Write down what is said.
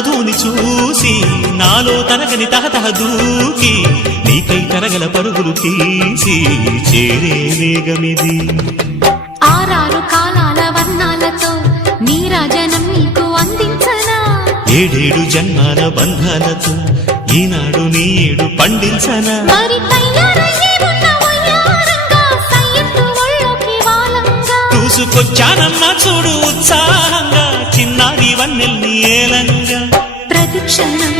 మధుని చూసి నాలో తరగని తహతహ దూకి నీకై తరగల పరుగులు తీసి చేరే వేగమిది. ఆరారు కాలాల వర్ణాలతో నీరాజనం నీకు అందించనా, ఏడేడు జన్మాల బంధాలతో ఈనాడు నీడు పండించనా. మరి తయారయ్యే ఉన్న వయ్యారంగా సయ్యత్తు ఒళ్ళోకి వాలంగా చూసుకొచ్చానమ్మా చూడు ఉత్సాహంగా చిన్నారి వన్నెల్ని ఏలంగా. ప్రతిక్షణం